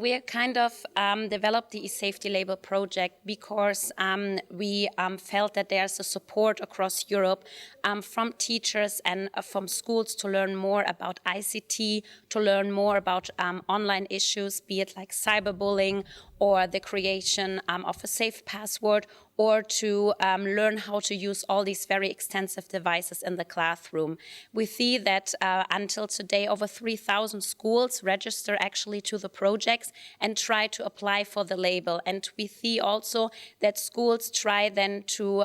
We kind of developed the eSafety Label project because we felt that there's a support across Europe from teachers and from schools to learn more about ICT, to learn more about online issues, be it like cyberbullying or the creation of a safe password, or to learn how to use all these very extensive devices in the classroom. We see that until today, over 3,000 schools register actually to the projects and try to apply for the label. And we see also that schools try then to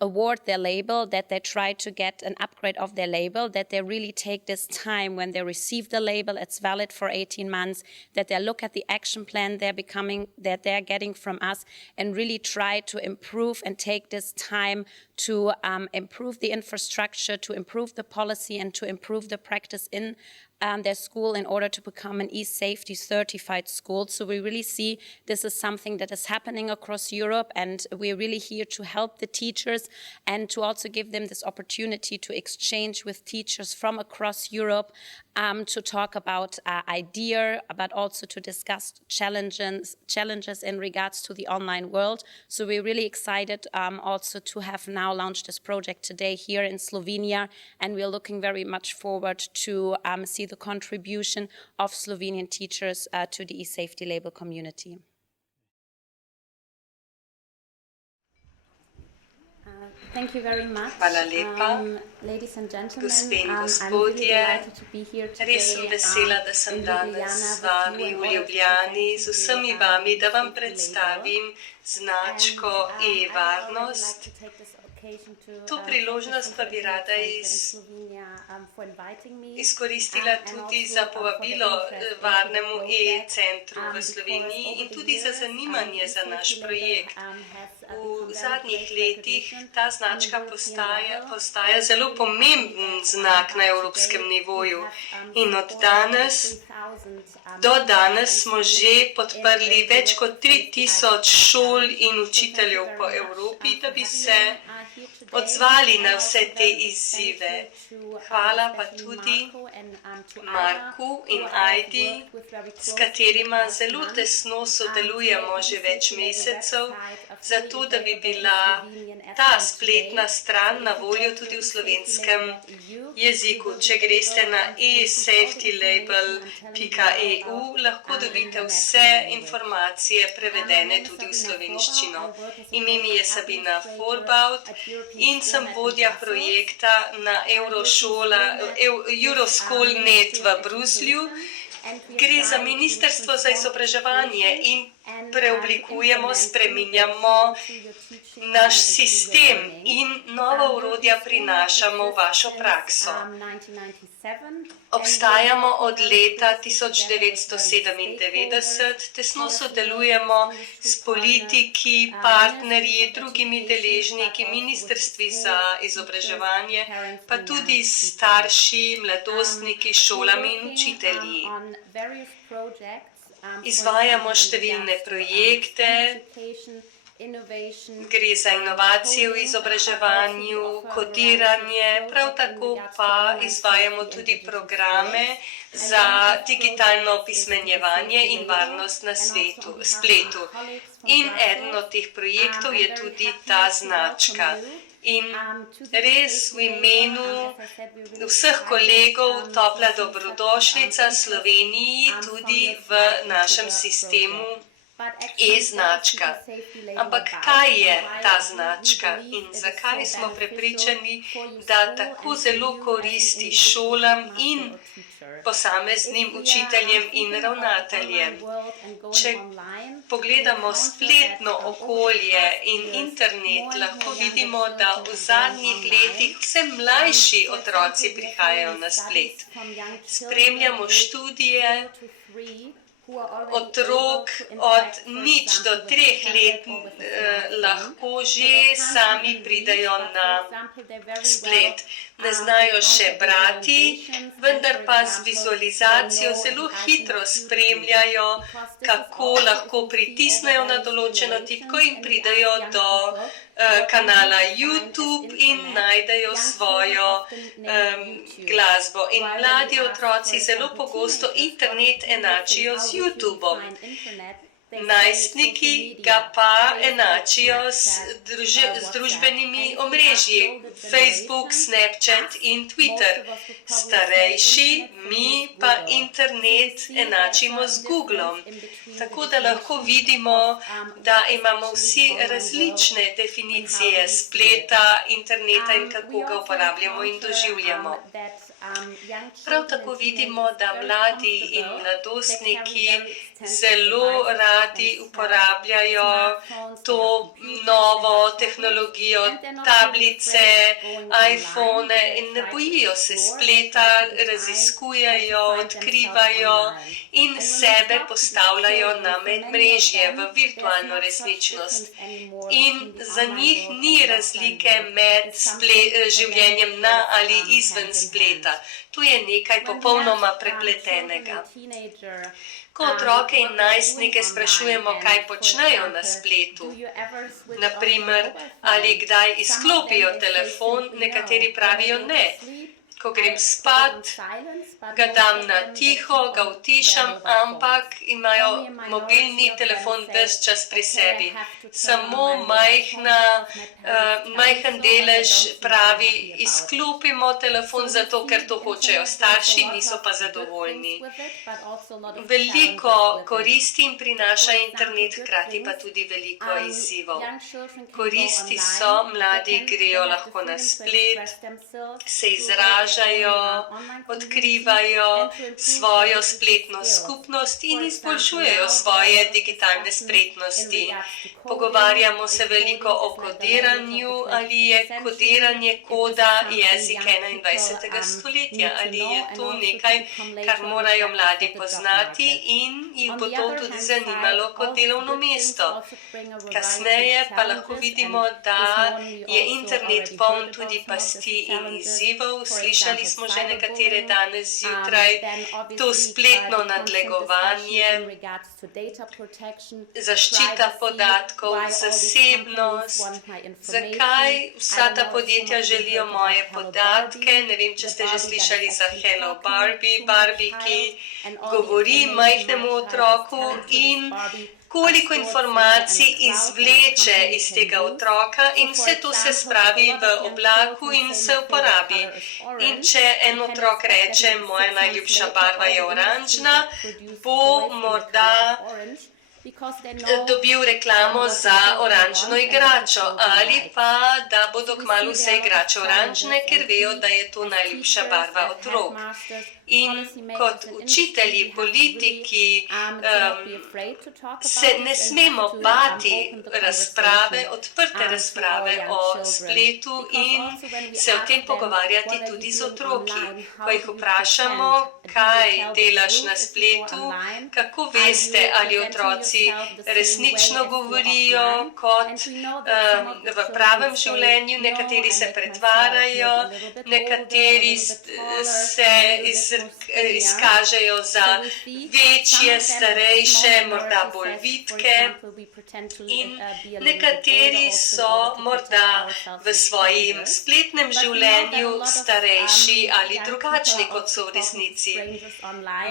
award their label, that they try to get an upgrade of their label, that they really take this time when they receive the label, it's valid for 18 months, that they look at the action plan that they're getting from us and really try to improve and take this time to improve the infrastructure, to improve the policy, and to improve the practice in their school in order to become an eSafety certified school. So we really see this is something that is happening across Europe, and we're really here to help the teachers and to also give them this opportunity to exchange with teachers from across Europe, to talk about idea, but also to discuss challenges in regards to the online world. So we're really excited also to have now launched this project today here in Slovenia, and we're looking very much forward to see the contribution of Slovenian teachers to the eSafety Label community. Thank you very much. Hvala lepa. Ladies and gentlemen, Gospe in I'm gospodje, really delighted to be here today. res sem vesela, da sem danes z vami v Ljubljani, z vsemi vami, da vam predstavim značko e-varnost. To priložnost pa bi rada izkoristila tudi za povabilo varnemu e-centru v Sloveniji in tudi za zanimanje za naš projekt. V zadnjih letih ta značka postaja zelo pomemben znak na evropskem nivoju in do danes smo že podprli več kot 3000 šol in učiteljev po Evropi, da bi se odzvali na vse te izzive. Hvala pa tudi Marku in Aidi, s katerima zelo tesno sodelujemo že več mesecev, zato da bi bila ta spletna stran na voljo tudi v slovenskem jeziku. Če greste na esafetylabel.eu, lahko dobite vse informacije prevedene tudi v slovenščino. Ime mi je Sabina Forbaut in sem vodja projekta na Euroschool.net v Bruslju. Gre za Ministrstvo za izobraževanje in preoblikujemo, spreminjamo naš sistem in nova orodja prinašamo v vašo prakso. Obstajamo od leta 1997, tesno sodelujemo s politiki, partnerji, drugimi deležniki, ministrstvi za izobraževanje, pa tudi s starši, mladostniki, šolami in učitelji. Izvajamo številne projekte, gre za inovacije v izobraževanju, kodiranje, prav tako pa izvajamo tudi programe za digitalno opismenjevanje in varnost na spletu. In eden od teh projektov je tudi ta značka. In res v imenu vseh kolegov topla dobrodošlica Sloveniji tudi v našem sistemu e-značka. Ampak kaj je ta značka in zakaj smo prepričani, da tako zelo koristi šolam in posameznim učiteljem in ravnateljem? Če pogledamo spletno okolje in internet, lahko vidimo, da v zadnjih letih vse mlajši otroci prihajajo na splet. Spremljamo študije otrok od 0 do 3 let lahko že sami pridejo na splet. Ne znajo še brati, vendar pa z vizualizacijo zelo hitro spremljajo, kako lahko pritisnejo na določeno tipko in pridejo do kanala YouTube in najdejo svojo glasbo. In mladi otroci zelo pogosto internet enačijo z YouTubeom. Najstniki ga pa enačijo z družbenimi omrežji, Facebook, Snapchat in Twitter. Starejši, mi pa internet enačimo z Googlom. Tako da lahko vidimo, da imamo vsi različne definicije spleta, interneta in kako ga uporabljamo in doživljamo. Prav tako vidimo, da mladi in mladostniki zelo radi uporabljajo to novo tehnologijo, tablice, iPhone in ne bojijo se spleta, raziskujejo, odkrivajo in sebe postavljajo na medmrežje, v virtualno resničnost. In za njih ni razlike med življenjem na ali izven spleta. To je nekaj popolnoma prepletenega. Ko otroke in najstnike sprašujemo, kaj počnejo na spletu, naprimer, ali kdaj izklopijo telefon, nekateri pravijo ne. Ko grem spat, ga dam na tiho, ga utišam, ampak imajo mobilni telefon ves čas pri sebi. Samo majhen delež pravi, izklopimo telefon zato, ker to hočejo starši, niso pa zadovoljni. Veliko koristi jim prinaša internet, hkrati pa tudi veliko izzivov. Koristi so, mladi grejo lahko na splet, se izražajo, odkrivajo svojo spletno skupnost in izboljšujejo svoje digitalne spretnosti. Pogovarjamo se veliko o kodiranju, ali je kodiranje koda jezik 21. stoletja, ali je to nekaj, kar morajo mladi poznati in jih bo to tudi zanimalo kot delovno mesto. Kasneje pa lahko vidimo, da je internet poln tudi pasti in izzivov. Slišali smo že nekatere danes zjutraj, to spletno nadlegovanje, zaščita podatkov, zasebnost. Zakaj vsa ta podjetja želijo moje podatke? Ne vem, če ste že slišali za Hello Barbie, Barbie, ki govori majhnemu otroku in koliko informacij izvleče iz tega otroka in vse to se spravi v oblaku in se uporabi. In če en otrok reče, moja najljubša barva je oranžna, bo morda dobil reklamo za oranžno igračo ali pa, da bodo kmalu vse igrače oranžne, ker vejo, da je to najljubša barva otrok. In kot učitelji, politiki se ne smemo bati razprave, odprte razprave o spletu in se o tem pogovarjati tudi z otroki. Ko jih vprašamo, kaj delaš na spletu, kako veste, ali otroci resnično govorijo kot v pravem življenju, nekateri se pretvarajo, nekateri se izkažejo za večje, starejše, morda bolj vitke in nekateri so morda v svojem spletnem življenju starejši ali drugačni, kot so v resnici.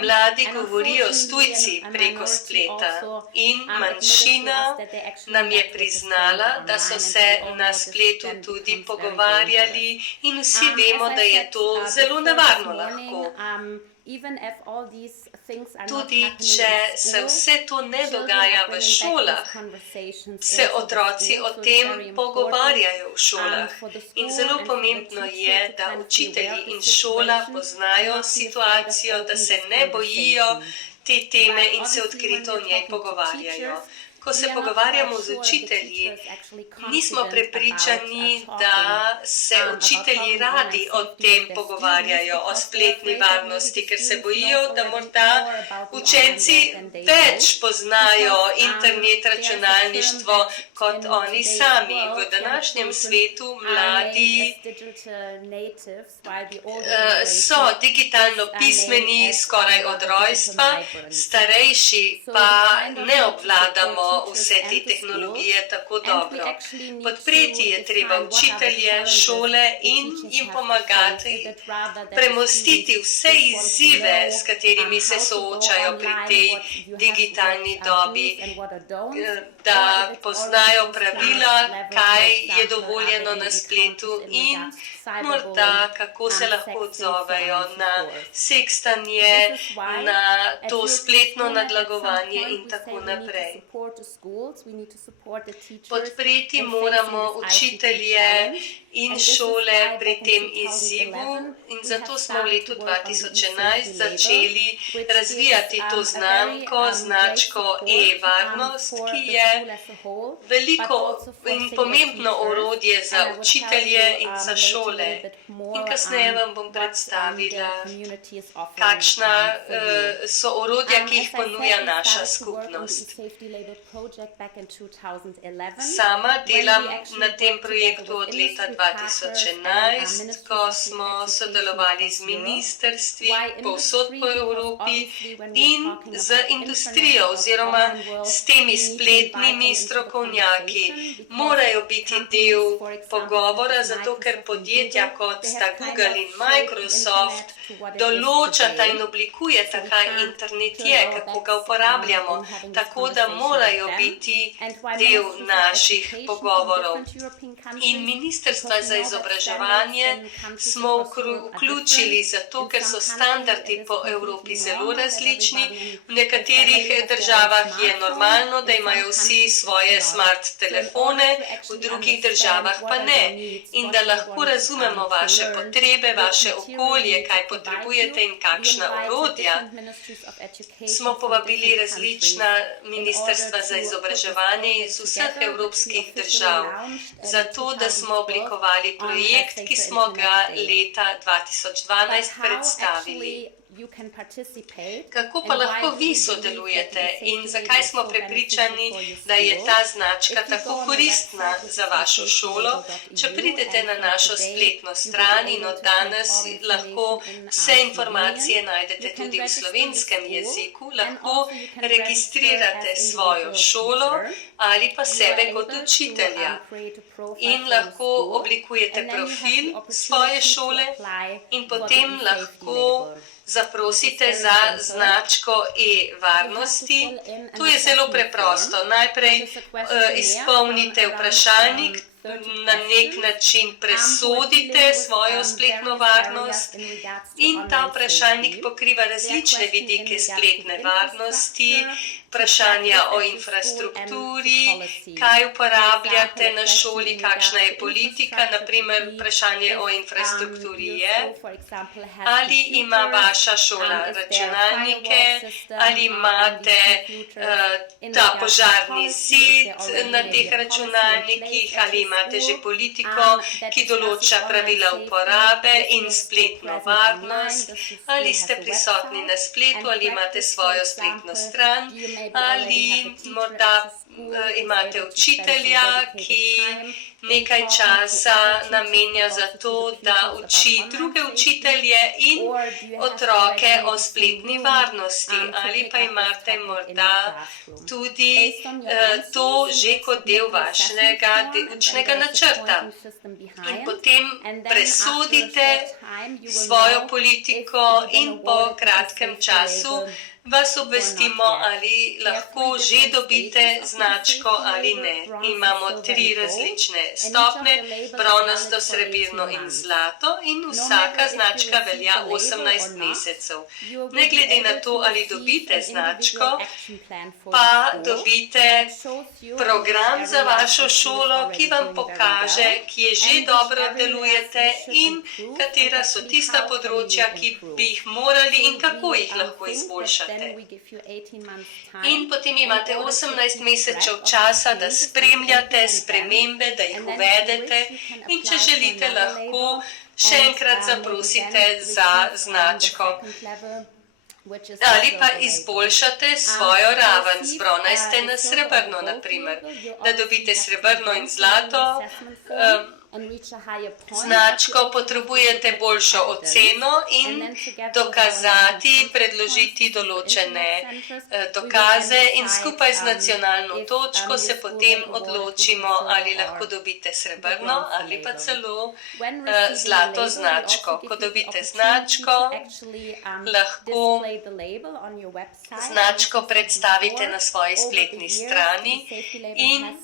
Mladi govorijo s tujci preko spleta in manjšina nam je priznala, da so se na spletu tudi pogovarjali in vsi vemo, da je to zelo nevarno lahko. Tudi če se vse to ne dogaja v šolah, se otroci o tem pogovarjajo v šolah. In zelo pomembno je, da učitelji in šola poznajo situacijo, da se ne bojijo te teme in se odkrito o njej pogovarjajo. Ko se pogovarjamo z učitelji, nismo prepričani, da se učitelji radi o tem pogovarjajo, o spletni varnosti, ker se bojijo, da morda učenci več poznajo internet, računalništvo kot oni sami. V današnjem svetu mladi so digitalno pismeni skoraj od rojstva, starejši pa ne obvladamo vse te tehnologije tako dobro. Podpreti je treba učitelje, šole in jim pomagati premostiti vse izzive, s katerimi se soočajo pri tej digitalni dobi, da poznajo pravila, kaj je dovoljeno na spletu in morda kako se lahko odzovejo na sekstanje, na to spletno nadlegovanje in tako naprej. Podpreti moramo učitelje in šole pri tem izzivu in zato smo v letu 2011 začeli razvijati to značko e-varnost, ki je veliko in pomembno orodje za učitelje in za šole. In kasneje vam bom predstavila, kakšna so orodja, ki jih ponuja naša skupnost. Sama delam na tem projektu od leta 2011, ko smo sodelovali z ministrstvi povsod po Evropi in z industrijo oziroma s temi spletnimi strokovnjaki. Morajo biti del pogovora, zato ker podjetja kot sta Google in Microsoft določata in oblikujeta, kaj internet je, kako ga uporabljamo, tako da morajo biti del naših pogovorov. In Ministrstva za izobraževanje smo vključili zato, ker so standardi po Evropi zelo različni. V nekaterih državah je normalno, da imajo vsi svoje smart telefone, v drugih državah pa ne. In da lahko razumemo vaše potrebe, vaše okolje, kaj potrebujete in kakšna orodja, smo povabili različna ministrstva za izobraževanje iz vseh evropskih držav, zato da smo oblikovali projekt, ki smo ga leta 2012 predstavili. Kako pa lahko vi sodelujete in zakaj smo prepričani, da je ta značka tako koristna za vašo šolo? Če pridete na našo spletno stran in od danes lahko vse informacije najdete tudi v slovenskem jeziku, lahko registrirate svojo šolo ali pa sebe kot učitelja in lahko oblikujete profil svoje šole in potem lahko zaprosite za značko e-varnosti. To je zelo preprosto. Najprej izpolnite vprašalnik, na nek način presodite svojo spletno varnost in ta vprašalnik pokriva različne vidike spletne varnosti, vprašanja o infrastrukturi, kaj uporabljate na šoli, kakšna je politika, naprimer vprašanje o infrastrukturi je, ali ima vaša šola računalnike, ali imate ta požarni zid na teh računalnikih, ali imate že politiko, ki določa pravila uporabe in spletno varnost, ali ste prisotni na spletu, ali imate svojo spletno stran, ali morda imate učitelja, ki nekaj časa namenja za to, da uči druge učitelje in otroke o spletni varnosti, ali pa imate morda tudi to že kot del vašega učnega načrta. In potem presodite svojo politiko in po kratkem času vas obvestimo, ali lahko že dobite značko ali ne. Imamo 3 različne stopnje, bronasto, srebrno in zlato in vsaka značka velja 18 mesecev. Ne glede na to, ali dobite značko, pa dobite program za vašo šolo, ki vam pokaže, kje že dobro delujete in katera so tista področja, ki bi jih morali in kako jih lahko izboljšate. In potem imate 18 mesecev časa, da spremljate spremembe, da jih uvedete in če želite, lahko še enkrat zaprosite za značko. Ali pa izboljšate svojo raven z bronaste na srebrno, naprimer. Da dobite srebrno in zlato, značko, potrebujete boljšo oceno in dokazati, predložiti določene dokaze in skupaj z nacionalno točko se potem odločimo, ali lahko dobite srebrno ali pa celo zlato značko. Ko dobite značko, lahko značko predstavite na svoji spletni strani in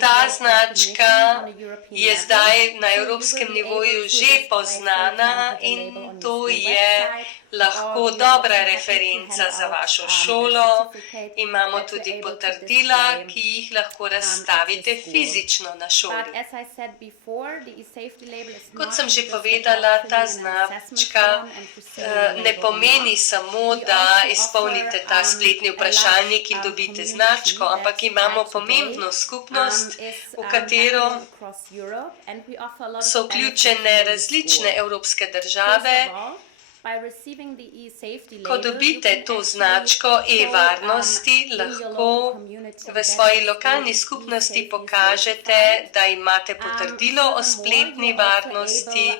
ta značka je zdaj na evropskem nivoju že poznana in to je lahko dobra referenca za vašo šolo. Imamo tudi potrdila, ki jih lahko razstavite fizično na šoli. Kot sem že povedala, ta značka ne pomeni samo, da izpolnite ta spletni vprašalnik in dobite značko, ampak imamo pomembno skupnost, v katero so vključene različne evropske države. Ko dobite to značko e-varnosti, lahko v svoji lokalni skupnosti pokažete, da imate potrdilo o spletni varnosti,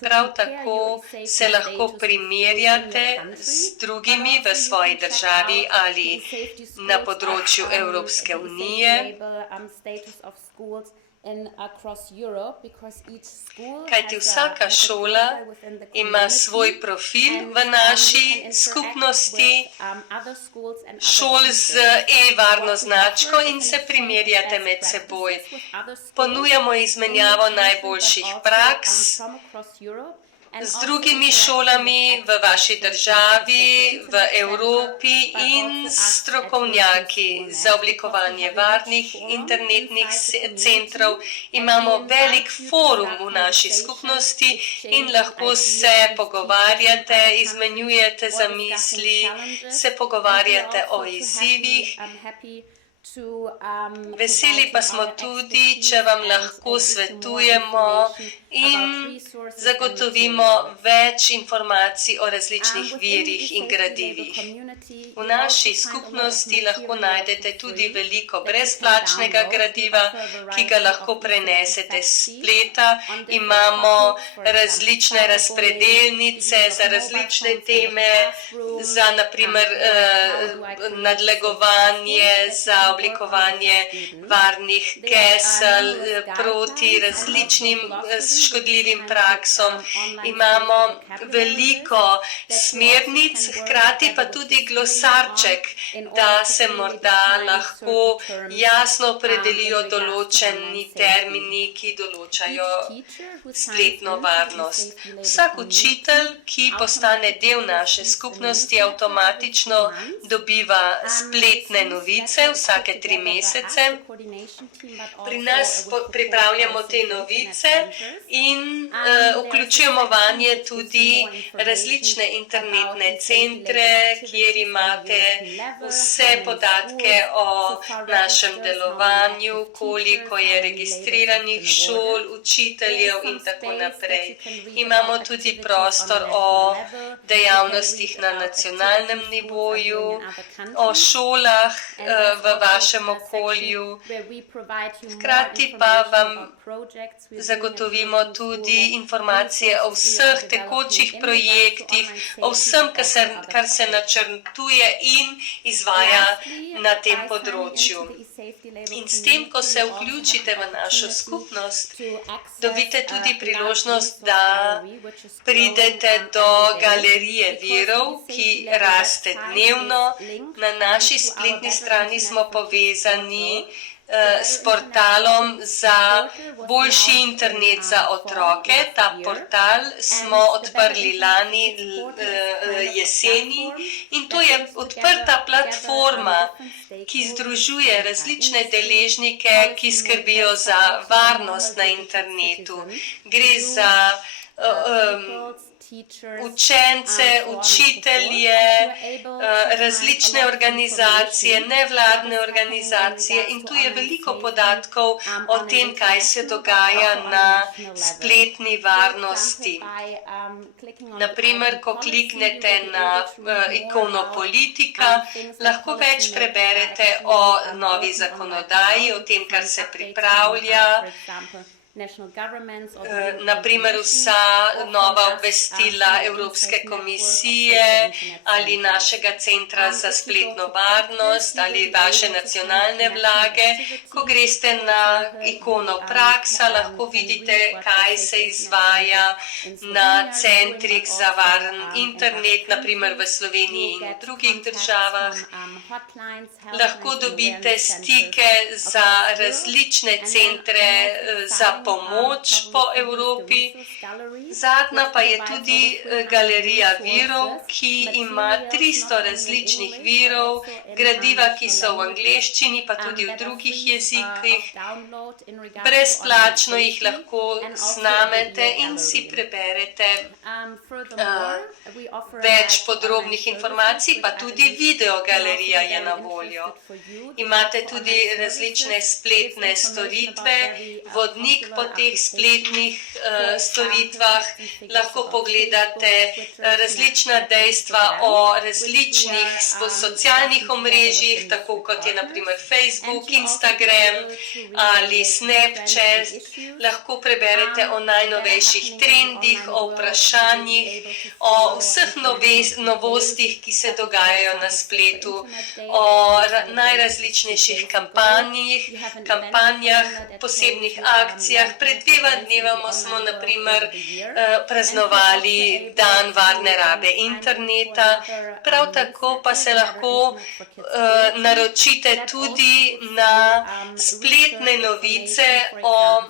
prav tako se lahko primerjate z drugimi v svoji državi ali na področju Evropske unije. Kajti vsaka šola ima svoj profil v naši skupnosti, šol z e-varno značko in se primerjate med seboj. Ponujamo izmenjavo najboljših praks z drugimi šolami v vaši državi, v Evropi in strokovnjaki za oblikovanje varnih internetnih centrov. Imamo velik forum v naši skupnosti in lahko se pogovarjate, izmenjujete zamisli, se pogovarjate o izzivih. Veseli pa smo tudi, če vam lahko svetujemo in zagotovimo več informacij o različnih virih in gradivih. V naši skupnosti lahko najdete tudi veliko brezplačnega gradiva, ki ga lahko prenesete s spleta. Imamo različne razpredelnice za različne teme, za naprimer nadlegovanje, za oblikovanje varnih gesel proti različnim škodljivim praksom. Imamo veliko smernic, hkrati pa tudi glosarček, da se morda lahko jasno opredelijo določeni termini, ki določajo spletno varnost. Vsak učitelj, ki postane del naše skupnosti, avtomatično dobiva spletne novice vsake 3 mesece. Pri nas pripravljamo te novice in vključujemo vanje tudi različne internetne centre, kjer imate vse podatke o našem delovanju, koliko je registriranih šol, učiteljev in tako naprej. Imamo tudi prostor o dejavnostih na nacionalnem nivoju, o šolah v vašem okolju. Hkrati pa vam zagotovimo tudi informacije o vseh tekočih projektih, o vsem, kar se načrtuje in izvaja na tem področju. In s tem, ko se vključite v našo skupnost, dobite tudi priložnost, da pridete do galerije virov, ki raste dnevno. Na naši spletni strani smo povezani s portalom za boljši internet za otroke. Ta portal smo odprli lani jeseni in to je odprta platforma, ki združuje različne deležnike, ki skrbijo za varnost na internetu. Gre za učence, učitelje, različne organizacije, nevladne organizacije in tu je veliko podatkov o tem, kaj se dogaja na spletni varnosti. Naprimer, ko kliknete na ikono politika, lahko več preberete o novi zakonodaji, o tem, kar se pripravlja. naprimer vsa nova obvestila Evropske komisije ali našega centra za spletno varnost ali vaše nacionalne vlage. Ko greste na ikono Praksa, lahko vidite, kaj se izvaja na centrih za varen internet, naprimer v Sloveniji in v drugih državah. Lahko dobite stike za različne centre za pomoč po Evropi. Zadnja pa je tudi galerija virov, ki ima 300 različnih virov, gradiva, ki so v angleščini, pa tudi v drugih jezikih. Brezplačno jih lahko snamete in si preberete več podrobnih informacij, pa tudi videogalerija je na voljo. Imate tudi različne spletne storitve, vodnik po teh spletnih storitvah, lahko pogledate različna dejstva o različnih socialnih omrežjih, tako kot je naprimer Facebook, Instagram ali Snapchat. Lahko preberete o najnovejših trendih, o vprašanjih, o vseh novostih, ki se dogajajo na spletu, o najrazličnejših kampanjah, posebnih akcijah. Pred 2 dnevoma smo naprimer praznovali Dan varne rabe interneta. Prav tako pa se lahko naročite tudi na spletne novice o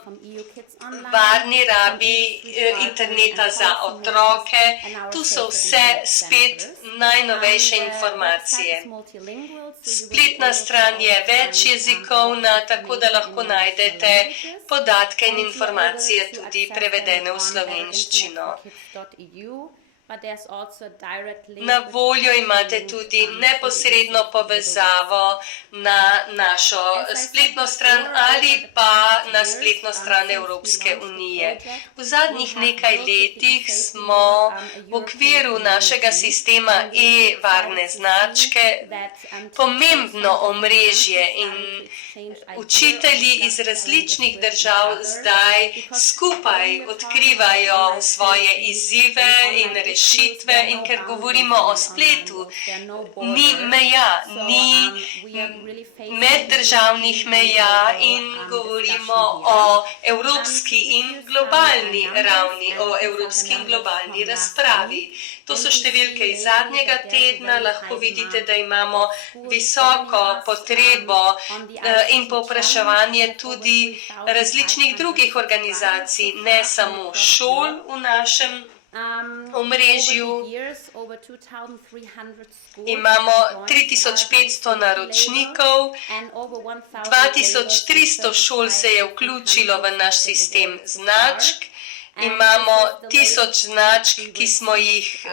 varni rabi interneta za otroke. Tu so vse spet najnovejše informacije. Spletna stran je večjezikovna, tako da lahko najdete podatke in informacije tudi prevedene v slovenščino. Na voljo imate tudi neposredno povezavo na našo spletno stran ali pa na spletno stran Evropske unije. V zadnjih nekaj letih smo v okviru našega sistema e-varne značke pomembno omrežje in učitelji iz različnih držav zdaj skupaj odkrivajo svoje izzive in rešitve. In ker govorimo o spletu, ni meja, ni meddržavnih meja in govorimo o evropski in globalni ravni, o evropski in globalni razpravi. To so številke iz zadnjega tedna, lahko vidite, da imamo visoko potrebo in povpraševanje tudi različnih drugih organizacij, ne samo šol v našem omrežju. Imamo 3500 naročnikov, 2300 šol se je vključilo v naš sistem značk. Imamo 1000 značk, ki smo jih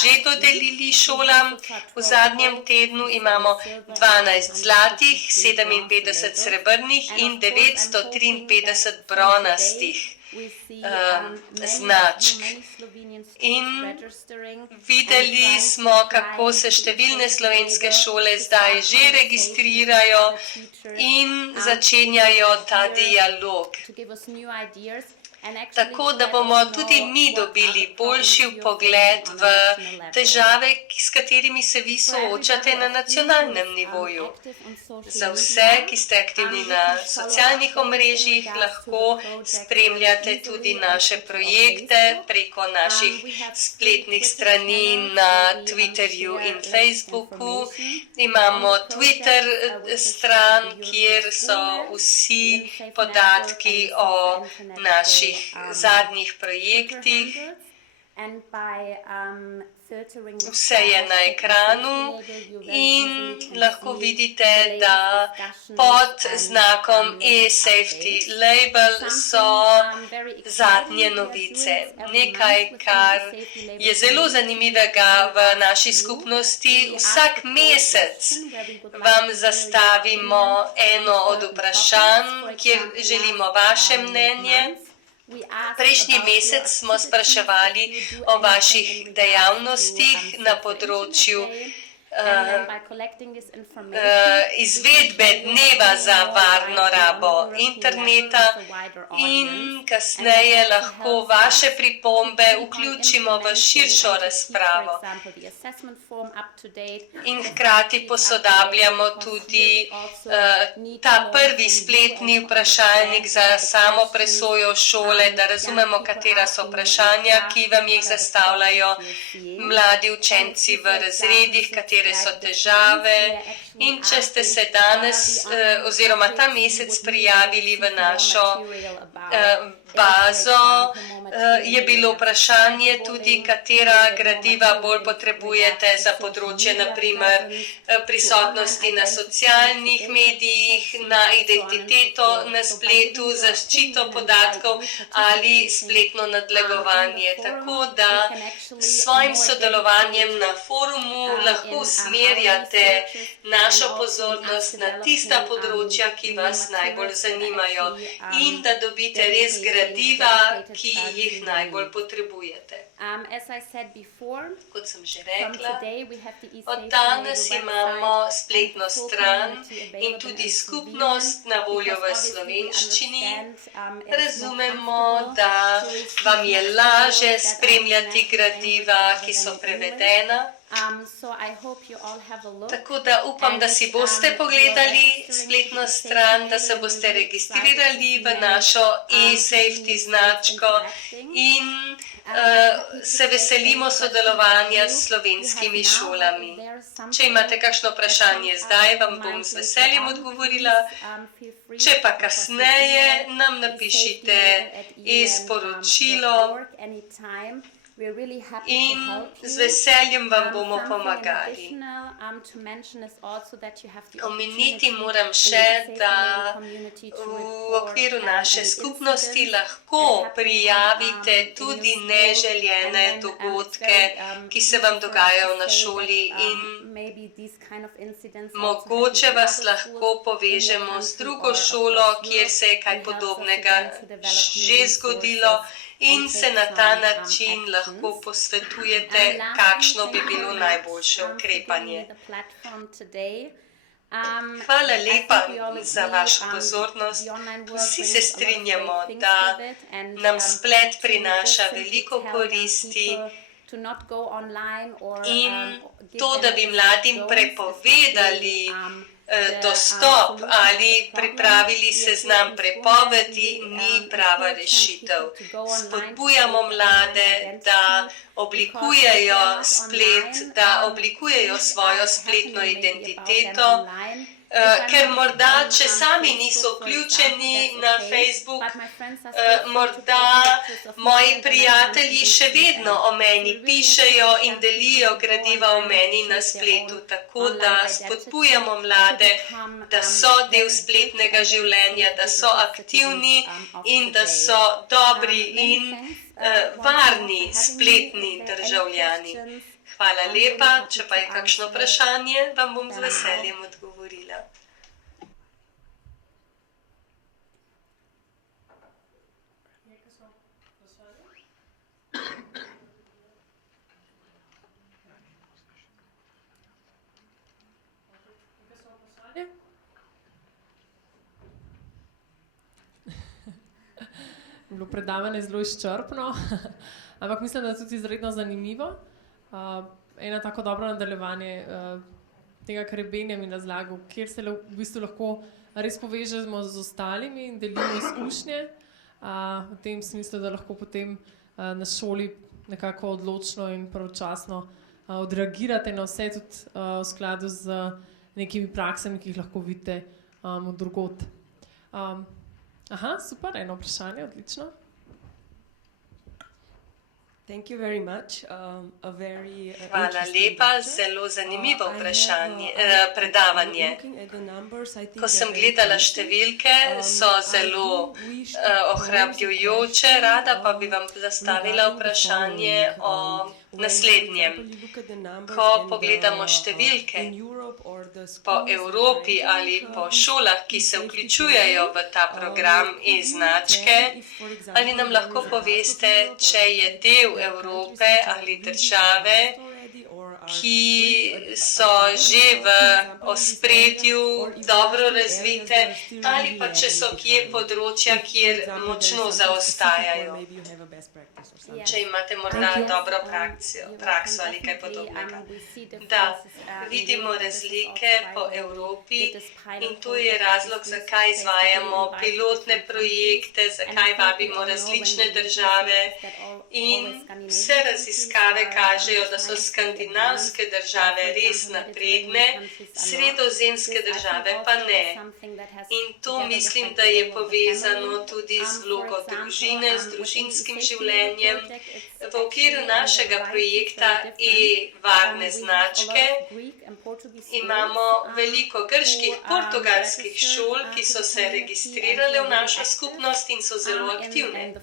že dodelili šolam. V zadnjem tednu imamo 12 zlatih, 57 srebrnih in 953 bronastih značk. In videli smo, kako se številne slovenske šole zdaj že registrirajo in začenjajo ta dialog. Tako da bomo tudi mi dobili boljši vpogled v težave, s katerimi se vi soočate na nacionalnem nivoju. Za vse, ki ste aktivni na socialnih omrežjih, lahko spremljate tudi naše projekte preko naših spletnih strani na Twitterju in Facebooku. Imamo Twitter stran, kjer so vsi podatki o naših zadnjih projektih. Vse je na ekranu in lahko vidite, da pod znakom e-safety label so zadnje novice. Nekaj, kar je zelo zanimivega v naši skupnosti. Vsak mesec vam zastavimo eno od vprašanj, kjer želimo vaše mnenje. Prejšnji mesec smo spraševali o vaših dejavnostih na področju izvedbe dneva za varno rabo interneta in kasneje lahko vaše pripombe vključimo v širšo razpravo. In hkrati posodabljamo tudi ta prvi spletni vprašalnik za samo presojo šole, da razumemo, katera so vprašanja, ki vam jih zastavljajo mladi učenci v razredih, katere so težave. In če ste se danes oziroma ta mesec prijavili v našo bazo, je bilo vprašanje tudi, katera gradiva bolj potrebujete za področje, naprimer prisotnosti na socialnih medijih, na identiteto na spletu, zaščito podatkov ali spletno nadlegovanje. Tako da s svojim sodelovanjem na forumu lahko usmerjate našo pozornost na tista področja, ki vas najbolj zanimajo in da dobite res gradiva, ki jih najbolj potrebujete. Kot sem že rekla, od danes imamo spletno stran in tudi skupnost na voljo v slovenščini. Razumemo, da vam je lažje spremljati gradiva, ki so prevedena. Tako da upam, da si boste pogledali spletno stran, da se boste registrirali v našo e-safety značko in se veselimo sodelovanja s slovenskimi šolami. Če imate kakšno vprašanje zdaj, vam bom z veseljem odgovorila. Če pa kasneje, nam napišite e-sporočilo in z veseljem vam bomo pomagali. Omeniti moram še, da v okviru naše skupnosti lahko prijavite tudi neželjene dogodke, ki se vam dogajajo na šoli in mogoče vas lahko povežemo z drugo šolo, kjer se je kaj podobnega že zgodilo. In se na ta način lahko posvetujete, kakšno bi bilo najboljše ukrepanje. Hvala lepa za vašo pozornost. Vsi se strinjamo, da nam splet prinaša veliko koristi in to, da bi mladim prepovedali dostop ali pripravili seznam prepovedi, ni prava rešitev. Spodbujamo mlade, da oblikujejo splet, da oblikujejo svojo spletno identiteto, ker morda, če sami niso vključeni na Facebook, morda moji prijatelji še vedno o meni pišejo in delijo gradiva o meni na spletu, tako da spodbujamo mlade, da so del spletnega življenja, da so aktivni in da so dobri in varni spletni državljani. Hvala lepa, če pa je kakšno vprašanje, vam bom z veseljem odgovorila. Bilo predavanje zelo izčrpno, ampak mislim, da je tudi izredno zanimivo. Eno tako dobro nadaljevanje tega, kar je Benjamin razlagal, kjer se v bistvu lahko res povežemo z ostalimi in delimo izkušnje. V tem smislu, da lahko potem na šoli nekako odločno in pravočasno odreagirate na vse tudi v skladu z nekimi praksami, ki jih lahko vidite od drugod. Super, eno vprašanje, odlično. Hvala lepa, zelo zanimivo predavanje. Ko sem gledala številke, so zelo ohrabljujoče, rada pa bi vam zastavila vprašanje o naslednjem. Ko pogledamo številke po Evropi ali po šolah, ki se vključujejo v ta program e-značke, ali nam lahko poveste, če je del Evrope ali države ki so že v ospredju dobro razvite, ali pa če so kje področja, kjer močno zaostajajo. Če imate morda dobro prakso ali kaj podobnega. Da, vidimo razlike po Evropi in to je razlog, zakaj izvajamo pilotne projekte, zakaj vabimo različne države in vse raziskave kažejo, da so skandinavske države res napredne, sredozemske države pa ne. In to mislim, da je povezano tudi z vlogo družine, z družinskim življenjem. V okviru našega projekta e-varne značke imamo veliko grških, portugalskih šol, ki so se registrirale v našo skupnost in so zelo aktivne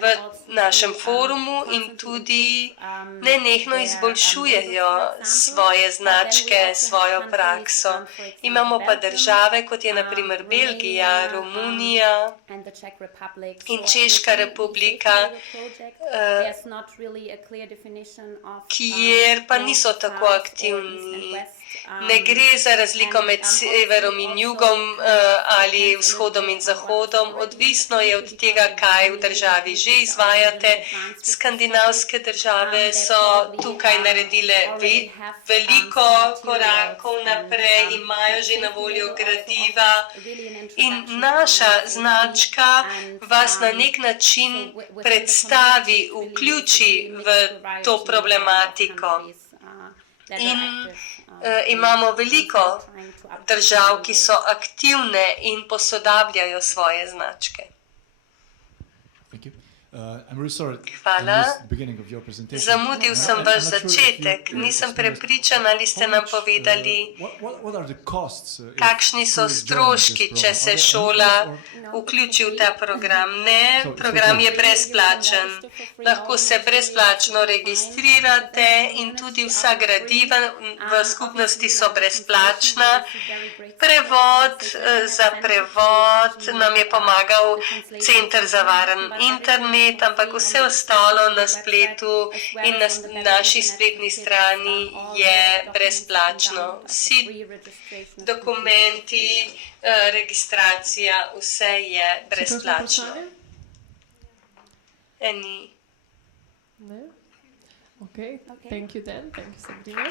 v našem forumu in tudi nenehno izboljšujejo svoje značke, svojo prakso. Imamo pa države, kot je na primer Belgija, Romunija in Češka republika, kjer pa niso tako aktivni. Ne gre za razliko med severom in jugom ali vzhodom in zahodom. Odvisno je od tega, kaj v državi že izvajate. Skandinavske države so tukaj naredile veliko korakov naprej, imajo že na voljo gradiva in naša značka vas na nek način predstavi, vključi v to problematiko. In imamo veliko držav, ki so aktivne in posodabljajo svoje značke. Hvala. Zamudil sem vaš začetek. Nisem prepričan, ali ste nam povedali, kakšni so stroški, če se šola vključi v ta program. Ne, program je brezplačen. Lahko se brezplačno registrirate in tudi vsa gradiva v skupnosti so brezplačna. Za prevod nam je pomagal Center za varen internet, ampak vse ostalo na spletu in na naši spletni strani je brezplačno. Vsi dokumenti, registracija, vse je brezplačno. Ne? Okay. Thank you, Dan. Thank you, Sabrina.